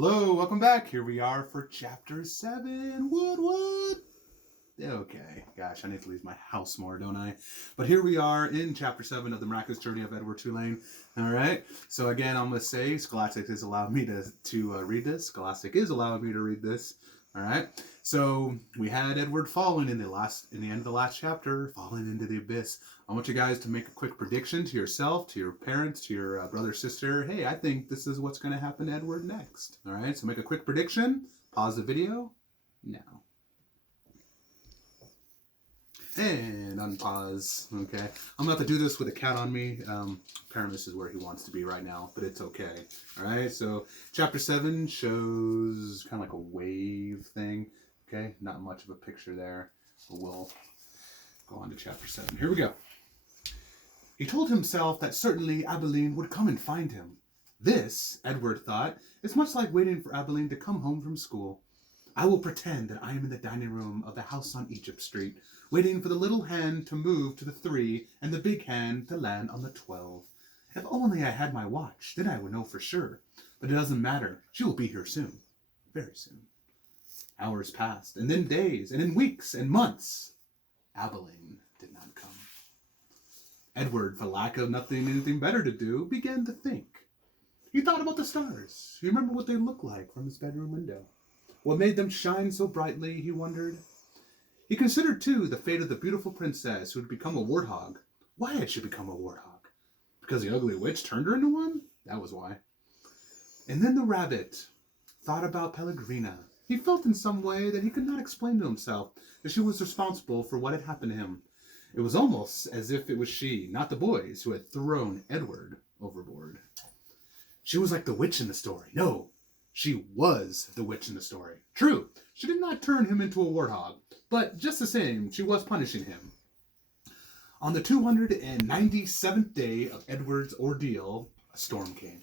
Hello, welcome back. Here we are for chapter 7. Wood. Okay, gosh, I need to leave my house more, don't I? But here we are in chapter 7 of the Miraculous Journey of Edward Tulane. All right, so again, I'm going to say Scholastic has allowed me to read this. Scholastic is allowing me to read this. All right, so we had Edward fallen in the end of the last chapter, fallen into the abyss. I want you guys to make a quick prediction to yourself, to your parents, to your brother, sister. Hey, I think this is what's going to happen to Edward next. All right, so make a quick prediction. Pause the video now. And unpause. Okay, I'm gonna have to do this with a cat on me. Apparently this is where he wants to be right now, but it's okay. All right, so chapter 7 shows kind of like a wave thing. Okay, not much of a picture there, but we'll go on to chapter 7. Here we go. He told himself that certainly Abilene would come and find him. This, Edward thought, is much like waiting for Abilene to come home from school. I will pretend that I am in the dining room of the house on Egypt Street, waiting for the little hand to move to the 3 and the big hand to land on the 12. If only I had my watch, then I would know for sure. But it doesn't matter. She will be here soon. Very soon. Hours passed, and then days, and then weeks and months. Abilene did not come. Edward, for lack of anything better to do, began to think. He thought about the stars. He remembered what they looked like from his bedroom window. What made them shine so brightly, he wondered. He considered, too, the fate of the beautiful princess who had become a warthog. Why had she become a warthog? Because the ugly witch turned her into one? That was why. And then the rabbit thought about Pellegrina. He felt in some way that he could not explain to himself that she was responsible for what had happened to him. It was almost as if it was she, not the boys, who had thrown Edward overboard. She was like the witch in the story. No, she was the witch in the story. True, she did not turn him into a warthog, but just the same, she was punishing him. On the 297th day of Edward's ordeal, a storm came.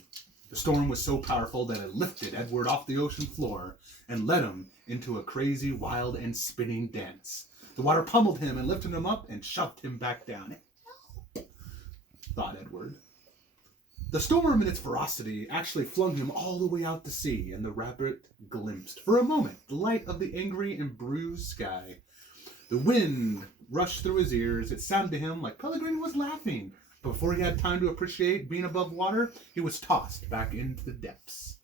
The storm was so powerful that it lifted Edward off the ocean floor and led him into a crazy, wild, and spinning dance. The water pummeled him and lifted him up and shoved him back down. Help, thought Edward. The storm in its ferocity actually flung him all the way out to sea, and the rabbit glimpsed, for a moment, the light of the angry and bruised sky. The wind rushed through his ears. It sounded to him like Pellegrina was laughing. But before he had time to appreciate being above water, he was tossed back into the depths.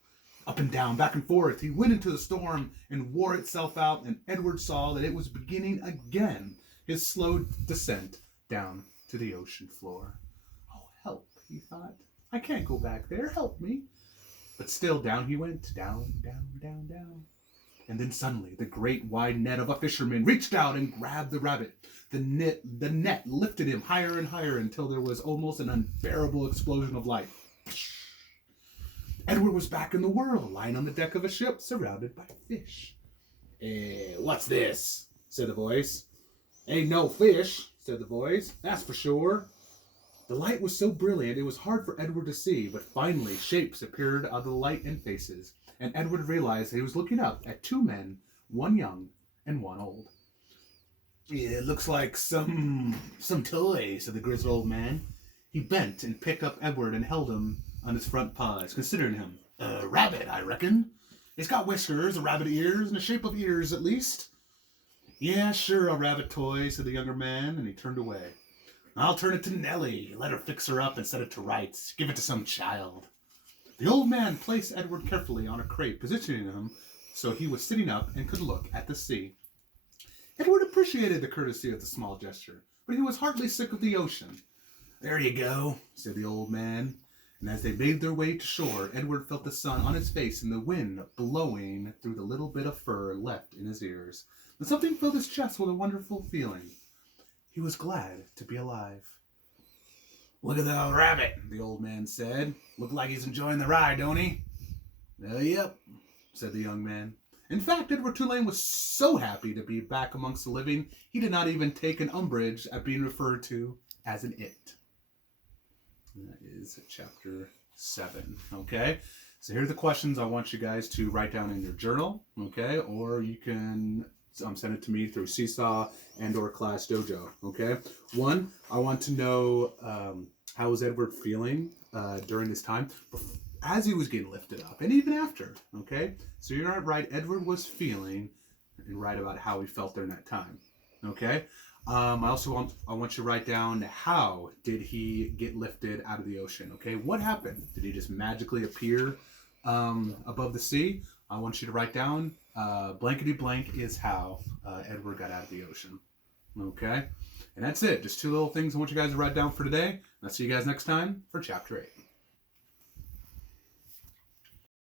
Up and down, back and forth, he went into the storm and wore itself out, and Edward saw that it was beginning again his slow descent down to the ocean floor. Oh, help, he thought. I can't go back there. Help me. But still down he went. Down. And then suddenly the great wide net of a fisherman reached out and grabbed the rabbit. The net lifted him higher and higher until there was almost an unbearable explosion of light. Edward was back in the world, lying on the deck of a ship surrounded by fish. What's this? Said the voice. Ain't no fish, said the voice. That's for sure. The light was so brilliant it was hard for Edward to see, but finally shapes appeared out of the light and faces, and Edward realized that he was looking up at 2 men, one young and one old. It looks like some toy, said the grizzled old man. He bent and picked up Edward and held him on his front paws, considering him. A rabbit, I reckon. It's got whiskers, a rabbit ears, and a shape of ears at least. Yeah, sure, a rabbit toy, said the younger man, and he turned away. I'll turn it to Nellie. Let her fix her up and set it to rights. Give it to some child. The old man placed Edward carefully on a crate, positioning him so he was sitting up and could look at the sea. Edward appreciated the courtesy of the small gesture, but he was heartily sick of the ocean. There you go, said the old man. And as they made their way to shore, Edward felt the sun on his face and the wind blowing through the little bit of fur left in his ears. And something filled his chest with a wonderful feeling. He was glad to be alive. Look at the rabbit, the old man said. Look like he's enjoying the ride, don't he? Yep, said the young man. In fact, Edward Tulane was so happy to be back amongst the living, he did not even take an umbrage at being referred to as an it. And that is chapter 7, okay? So here are the questions I want you guys to write down in your journal, okay? Or you can send it to me through Seesaw and or Class Dojo, okay? 1, I want to know how is Edward feeling during this time. as he was getting lifted up, and even after. Okay, so you're not right. Edward was feeling and write about how he felt during that time. Okay. I want you to write down how did he get lifted out of the ocean. Okay, what happened? Did he just magically appear above the sea? I want you to write down blankety blank is how Edward got out of the ocean. Okay, and that's it. Just 2 little things I want you guys to write down for today. And I'll see you guys next time for chapter 8.